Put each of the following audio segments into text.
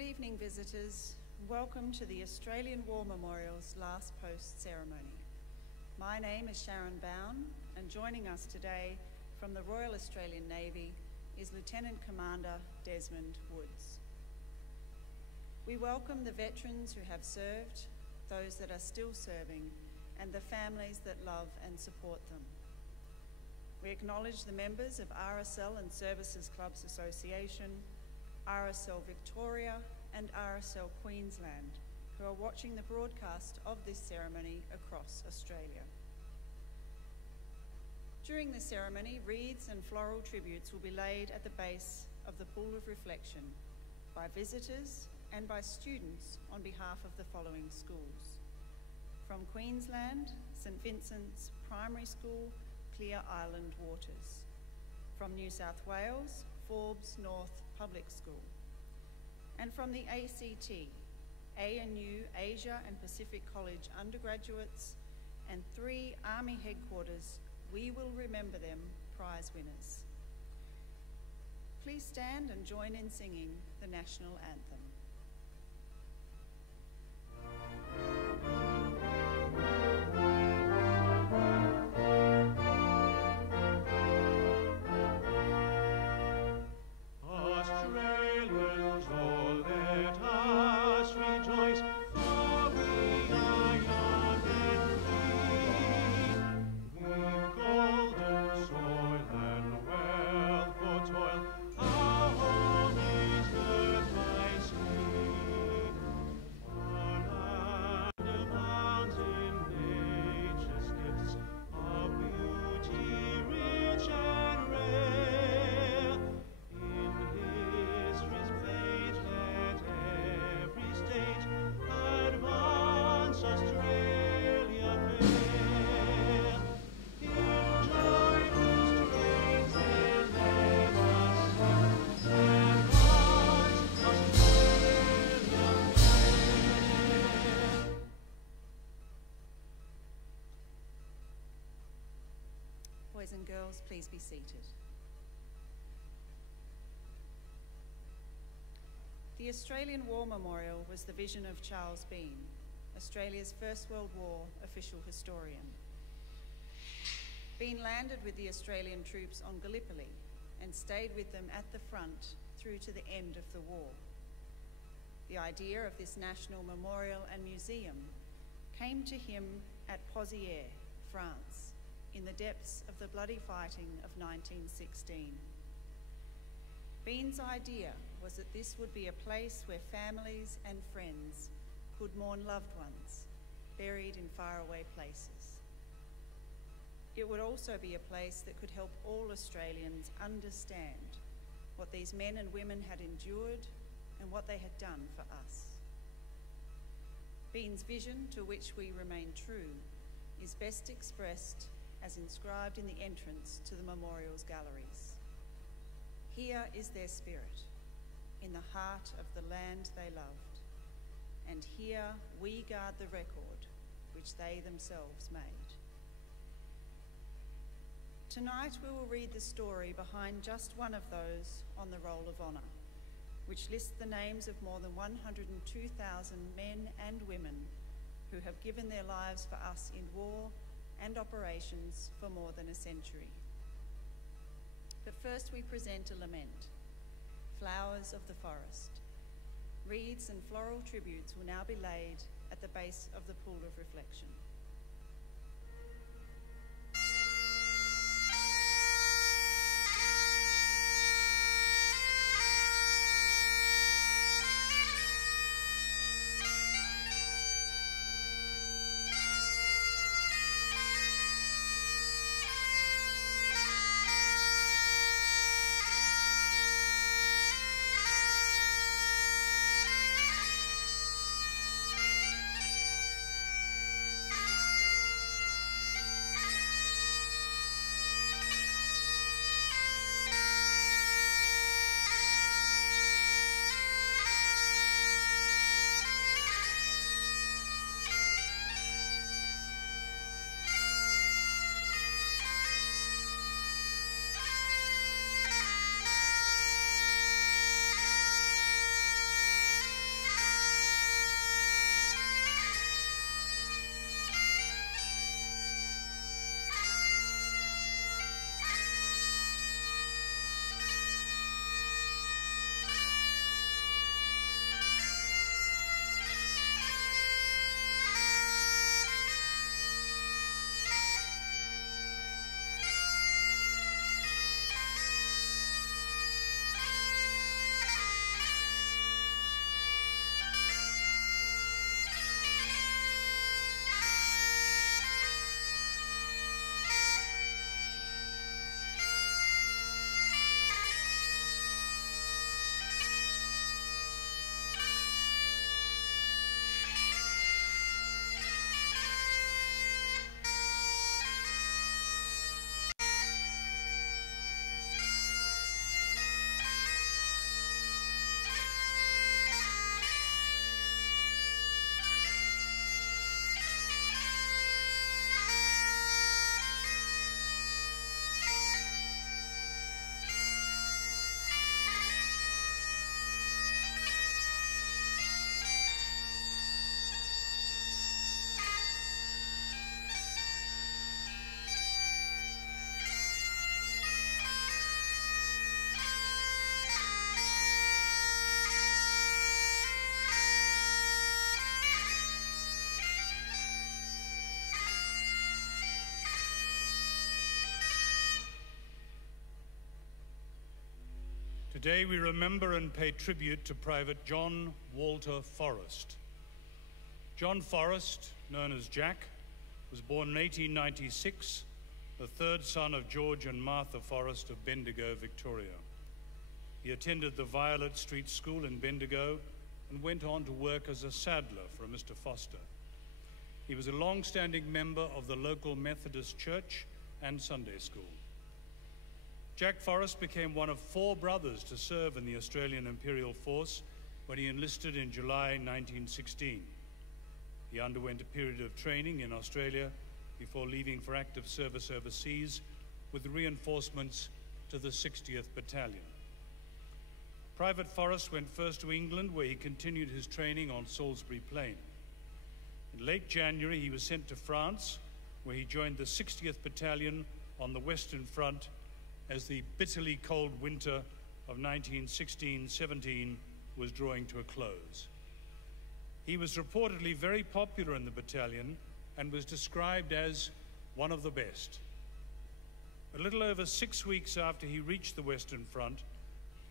Good evening, visitors. Welcome to the Australian War Memorial's last post ceremony. My name is Sharon Bown, and joining us today from the Royal Australian Navy is Lieutenant Commander Desmond Woods. We welcome the veterans who have served, those that are still serving, and the families that love and support them. We acknowledge the members of RSL and Services Clubs Association, RSL Victoria and RSL Queensland, who are watching the broadcast of this ceremony across Australia. During the ceremony, wreaths and floral tributes will be laid at the base of the Pool of Reflection by visitors and by students on behalf of the following schools. From Queensland, St Vincent's Primary School, Clear Island Waters. From New South Wales, Forbes North Public School. And from the ACT, ANU Asia and Pacific College undergraduates, and 3 Army Headquarters We Will Remember Them prize winners. Please stand and join in singing the national anthem. Boys and girls, please be seated. The Australian War Memorial was the vision of Charles Bean, Australia's First World War official historian. Bean landed with the Australian troops on Gallipoli and stayed with them at the front through to the end of the war. The idea of this national memorial and museum came to him at Pozières, France, in the depths of the bloody fighting of 1916. Bean's idea was that this would be a place where families and friends could mourn loved ones buried in faraway places. It would also be a place that could help all Australians understand what these men and women had endured and what they had done for us. Bean's vision, to which we remain true, is best expressed as inscribed in the entrance to the memorial's galleries. Here is their spirit, in the heart of the land they loved, and here we guard the record which they themselves made. Tonight we will read the story behind just one of those on the Roll of Honour, which lists the names of more than 102,000 men and women who have given their lives for us in war and operations for more than a century. But first we present a lament, Flowers of the Forest. Wreaths and floral tributes will now be laid at the base of the Pool of Reflection. Today we remember and pay tribute to Private John Walter Forrest. John Forrest, known as Jack, was born in 1896, the third son of George and Martha Forrest of Bendigo, Victoria. He attended the Violet Street School in Bendigo and went on to work as a saddler for Mr. Foster. He was a long-standing member of the local Methodist Church and Sunday School. Jack Forrest became one of 4 brothers to serve in the Australian Imperial Force when he enlisted in July 1916. He underwent a period of training in Australia before leaving for active service overseas with reinforcements to the 60th Battalion. Private Forrest went first to England, where he continued his training on Salisbury Plain. In late January, he was sent to France, where he joined the 60th Battalion on the Western Front as the bitterly cold winter of 1916-17 was drawing to a close. He was reportedly very popular in the battalion and was described as one of the best. A little over 6 weeks after he reached the Western Front,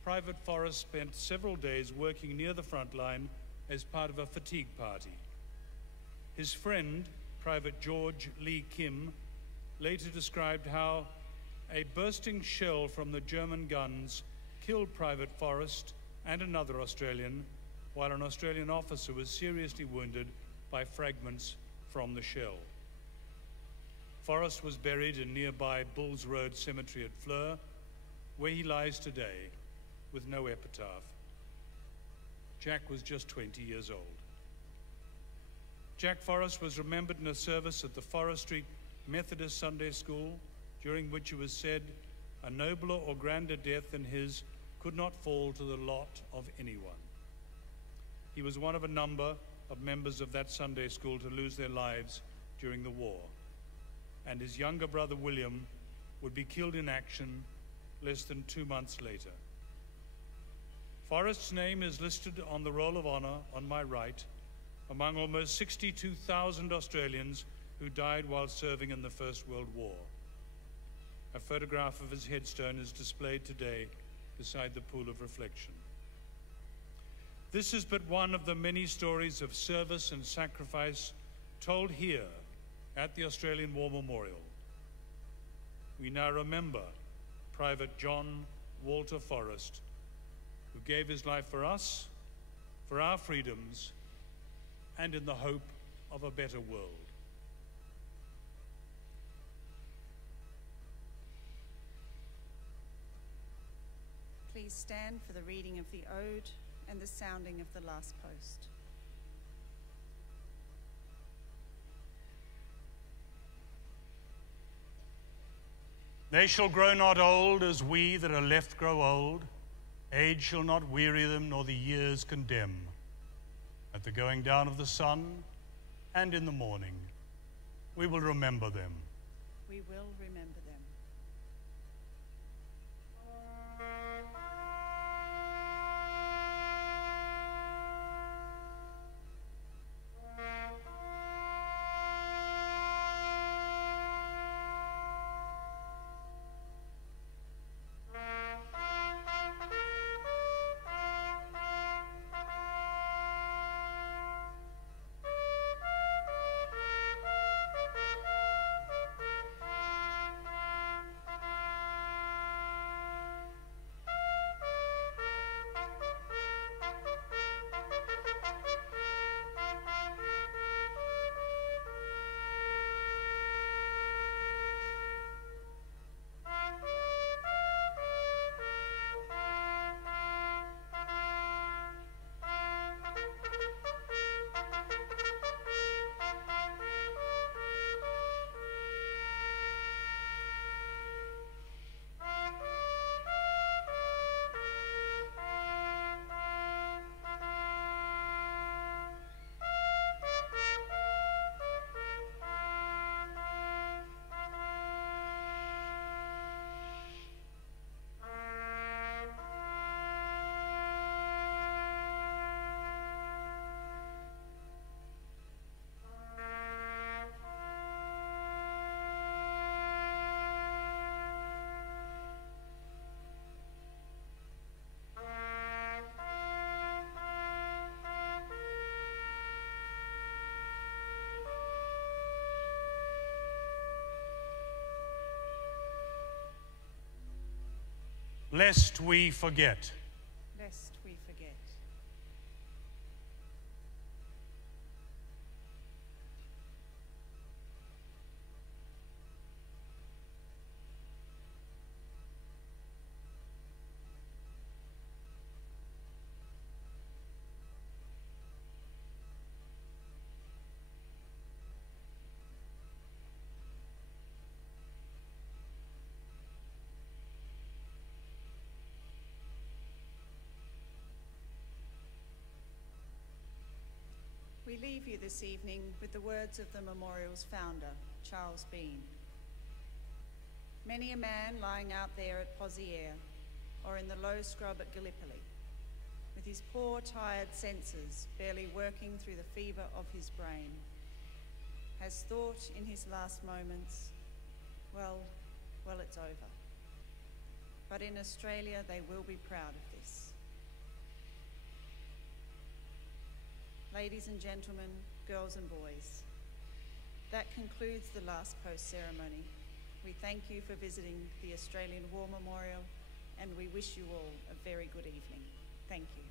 Private Forrest spent several days working near the front line as part of a fatigue party. His friend, Private George Lee Kim, later described how a bursting shell from the German guns killed Private Forrest and another Australian, while an Australian officer was seriously wounded by fragments from the shell. Forrest was buried in nearby Bulls Road Cemetery at Fleur, where he lies today with no epitaph. Jack was just 20 years old. Jack Forrest was remembered in a service at the Forrest Street Methodist Sunday School, during which it was said, "A nobler or grander death than his could not fall to the lot of anyone." He was one of a number of members of that Sunday school to lose their lives during the war, and his younger brother William would be killed in action less than 2 months later. Forrest's name is listed on the Roll of Honour on my right, among almost 62,000 Australians who died while serving in the First World War. A photograph of his headstone is displayed today beside the pool of reflection. This is but one of the many stories of service and sacrifice told here at the Australian War Memorial. We now remember Private John Walter Forrest, who gave his life for us, for our freedoms, and in the hope of a better world. Please stand for the reading of the Ode and the sounding of the last post. They shall grow not old as we that are left grow old. Age shall not weary them, nor the years condemn. At the going down of the sun and in the morning, we will remember them. We will remember them. lest we forget. Lest we forget. We leave you this evening with the words of the memorial's founder, Charles Bean. Many a man lying out there at Pozières or in the low scrub at Gallipoli, with his poor, tired senses barely working through the fever of his brain, has thought in his last moments, well, it's over. But in Australia, they will be proud of this. Ladies and gentlemen, girls and boys, that concludes the last post ceremony. We thank you for visiting the Australian War Memorial, and we wish you all a very good evening. Thank you.